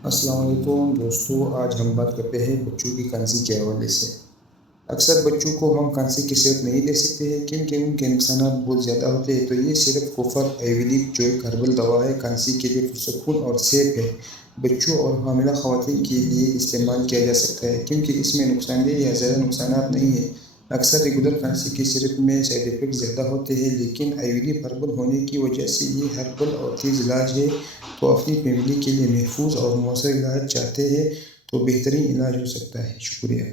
अस्सलाम वालेकुम दोस्तों, आज हम बात करते हैं बच्चों की खांसी के हवाले से। अक्सर बच्चों को हम खांसी की सिरप नहीं दे सकते हैं क्योंकि उनके नुकसान बहुत ज़्यादा होते हैं। तो ये सिरप कोफर आयुर्वेदिक जो एक हर्बल दवा है, खांसी के लिए पुरसकून और सेफ है। बच्चों और हामिला ख़वातीन के लिए इस्तेमाल किया जा सकता है क्योंकि इसमें नुकसानदेह या ज़्यादा नुकसानात नहीं है। अक्सर रेगुलर खांसी की सिरप में साइड इफ़ेक्ट ज़्यादा होते हैं, लेकिन आयुर्वेदिक हर्बल होने की वजह से ये हर्बल और तेज़ इलाज है। तो अपनी फैमिली के लिए महफूज और मौसर इलाज चाहते हैं तो बेहतरीन इलाज हो सकता है। शुक्रिया।